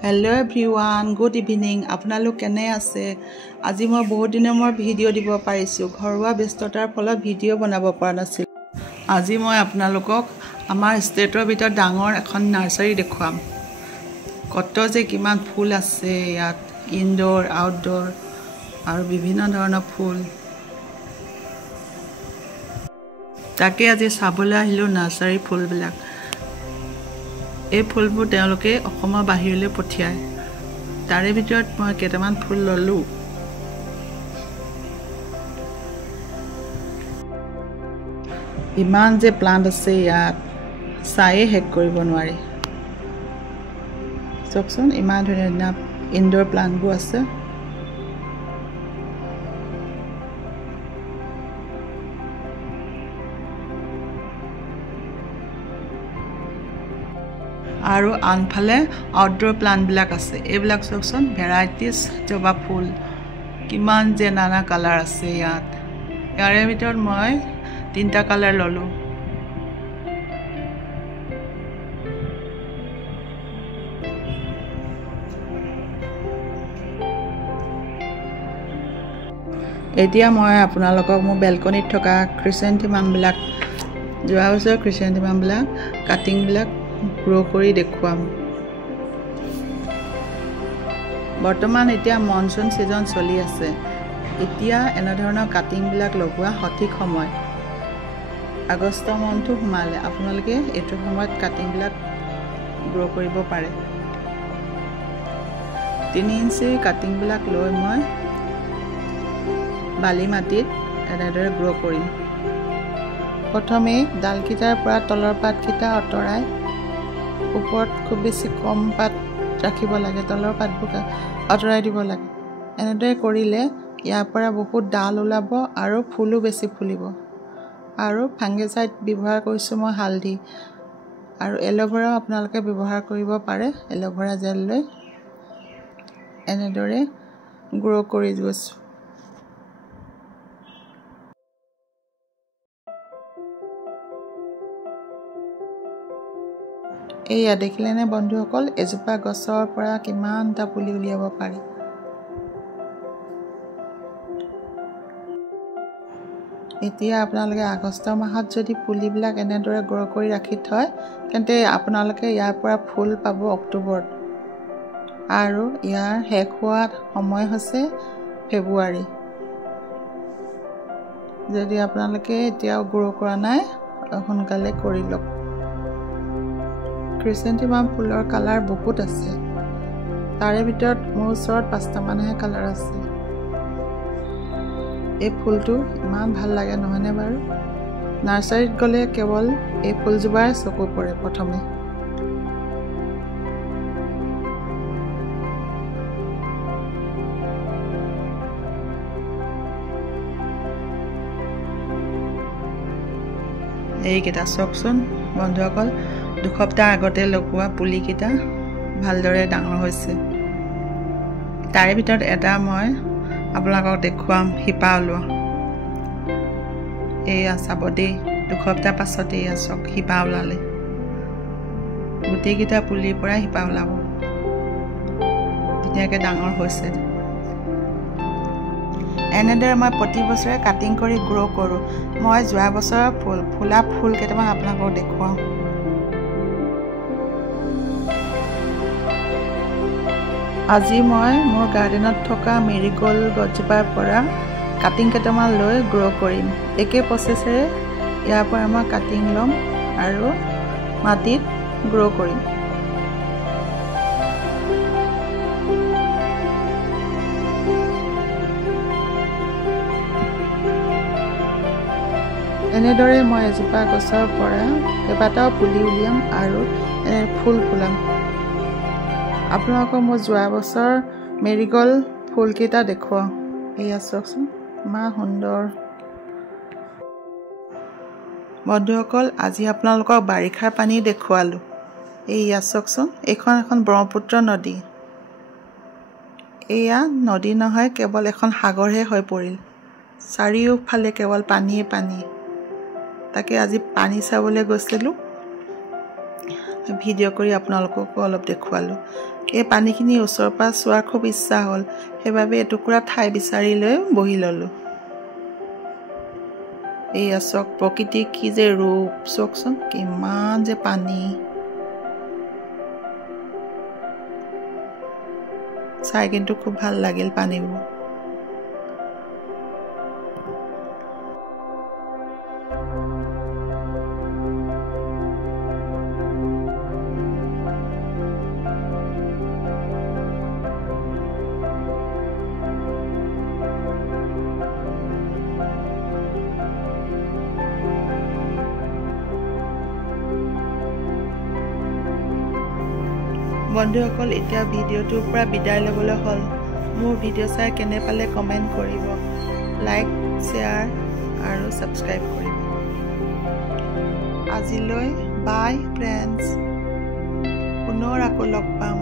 Hello everyone, good evening. আপোনালোক কেনে আছে? আজি মই বহুত দিনৰ মোৰ ভিডিও দিব পাৰিছো। ঘৰুৱা ব্যস্ততাৰ ফলত ভিডিও বনাব পৰা নাছিল। আজি মই আপোনালোকক আমাৰ ষ্টেটৰ ভিতৰত ডাঙৰ এখন নাৰ্সাৰী দেখুৱাম। কত যে কিমান ফুল আছে ইয়াত, ইনডোৰ, আউটডোৰ আৰু বিভিন্ন ধৰণৰ ফুল। তাকে আজি চাবলৈ আহিলো নাৰ্সাৰী ফুলবিলাক। এই ফুলবোৰ তেওঁলোকে অসমৰ বাহিৰলৈ পঠিয়ায়। তাৰে ভিতৰত মই কেইটামান ফুল ললো। ইমান যে প্লান্ট আছে ইয়াত, চায়ে শেষ কৰিব নোৱাৰি। চাওকচোন ইমান ধুনীয়া ইনডোৰ প্লান্টবোৰ আছে। আৰু আনফালে আউটডোৰ প্লান্ট বিলাক আছে। এইবিলাক চাওকচোন ভেৰাইটিজ জবা ফুল, কিমান যে নানা কালাৰ আছে ইয়াত। ইয়াৰে ভিতৰত মই 3টা কালাৰ ললো। এতিয়া মই আপোনালোকক মোৰ বেলকনিত থকা ক্ৰিসেন্থেমাম বিলাক, যোৱা বছৰ ক্ৰিসেন্থেমাম বিলাক কাটিং বিলাক গ্ৰো কৰি দেখুৱাম। বৰ্তমান এতিয়া মনসুন সিজন চলি আছে। এতিয়া এনে ধৰণৰ কাটিং বিলাক লগোৱা সঠিক সময়। আগষ্ট মাহটো সোমালে আপোনালোকে এইটো সময়ত কাটিং বিলাক গ্ৰো কৰিব পাৰে। 3 ইঞ্চি কাটিং বিলাক লৈ মই বালি মাটিত এনেদৰে গ্ৰো কৰিম। প্ৰথমে ডালকিটাৰ পৰা তলৰ পাতকিটা অতৰাই ওপৰত খুব বেছি কম পাত ৰাখিব লাগে, তলৰ পাতবোৰ অতৰাই দিব লাগে। এনেদৰে কৰিলে ইয়াৰ পৰা বহুত ডাল ওলাব আৰু ফুলো বেছি ফুলিব। আৰু ফাংগিসাইড ব্যৱহাৰ কৰিছো মই হালধি, আৰু এল'ভেৰা আপোনালোকে ব্যৱহাৰ কৰিব পাৰে। এল'ভেৰা জেল লৈ এনেদৰে গ্ৰো কৰি গৈছো। এয়া দেখিলেনে বন্ধুসকল, এজোপা গছৰ পৰা কিমানটা পুলি উলিয়াব পাৰি। এতিয়া আপোনালোকে আগষ্ট মাহত যদি পুলিবিলাক এনেদৰে গ্ৰো কৰি ৰাখি থয়, তেন্তে আপোনালোকে ইয়াৰ পৰা ফুল পাব অক্টোবৰত। আৰু ইয়াৰ শেষ হোৱাৰ সময় হৈছে ফেব্ৰুৱাৰী। যদি আপোনালোকে এতিয়াও গ্ৰো কৰা নাই, সোনকালে কৰি লওক। ক্ৰিসেন্থেমাম ফুলৰ কালাৰ বহুত আছে। তাৰে ভিতৰত মোৰ ওচৰত 5টা মানহে কালাৰ আছে। এই ফুলটো ইমান ভাল লাগে নহয়নে বাৰু? নাৰ্সাৰীত গ'লে কেৱল এই ফুলজোপাৰ চকু পৰে প্ৰথমে। এইকেইটা চাওকচোন বন্ধুসকল, 2 সপ্তাহ আগতে লগোৱা পুলিকেইটা ভালদৰে ডাঙৰ হৈছে। তাৰে ভিতৰত এটা মই আপোনালোকক দেখুৱাম, শিপা ওলোৱা। এয়া চাব দেই, 2 সপ্তাহ পাছতে এয়া চাওক শিপা ওলালে। গোটেইকেইটা পুলিৰ পৰা শিপা ওলাব, ধুনীয়াকৈ ডাঙৰ হৈছে। এনেদৰে মই প্ৰতি বছৰে কাটিং কৰি গ্ৰো কৰোঁ। মই যোৱা বছৰৰ ফুলা ফুল কেইটামান আপোনালোকক দেখুৱাওঁ। আজি মই মোৰ গাৰ্ডেনত থকা মেৰিগোল্ড গছজোপাৰ পৰা কাটিং কেইটামান লৈ গ্ৰো কৰিম। একে প্ৰচেছেৰে ইয়াৰ পৰা মই কাটিং ল'ম আৰু মাটিত গ্ৰো কৰিম। এনেদৰে মই এজোপা গছৰ পৰা কেইবাটাও পুলি উলিয়াম আৰু ফুল ফুলাম। আপোনালোকক মই যোৱা বছৰ মেৰিগোল্ড ফুলকেইটা দেখুৱাওঁ। এয়া চাওকচোন ইমান সুন্দৰ। বন্ধুসকল, আজি আপোনালোকক বাৰিষাৰ পানী দেখুৱালোঁ। এয়া চাওকচোন, এইখন এখন ব্ৰহ্মপুত্ৰ নদী। এয়া নদী নহয়, কেৱল এখন সাগৰহে হৈ পৰিল। চাৰিওফালে কেৱল পানীয়ে পানী। তাকে আজি পানী চাবলৈ গৈছিলোঁ। ভিডিঅ' কৰি আপোনালোককো অলপ দেখুৱালোঁ। এই পানীখিনি ওচৰৰ পৰা চোৱাৰ খুব ইচ্ছা হ'ল, সেইবাবে এটুকুৰা ঠাই বিচাৰি লৈ বহি ল'লোঁ। এইয়া চাওক প্ৰকৃতিৰ কি যে ৰূপ, চাওকচোন কিমান যে পানী। চাই কিন্তু খুব ভাল লাগিল পানীবোৰ। বন্ধুসকল, এতিয়া ভিডিঅ'টোৰ পৰা বিদায় ল'বলৈ হ'ল। মোৰ ভিডিঅ' চাই কেনে পালে কমেণ্ট কৰিব, লাইক, শ্বেয়াৰ আৰু ছাবস্ক্ৰাইব কৰিব। আজিলৈ বাই ফ্ৰেণ্ডছ, পুনৰ আকৌ লগ পাম।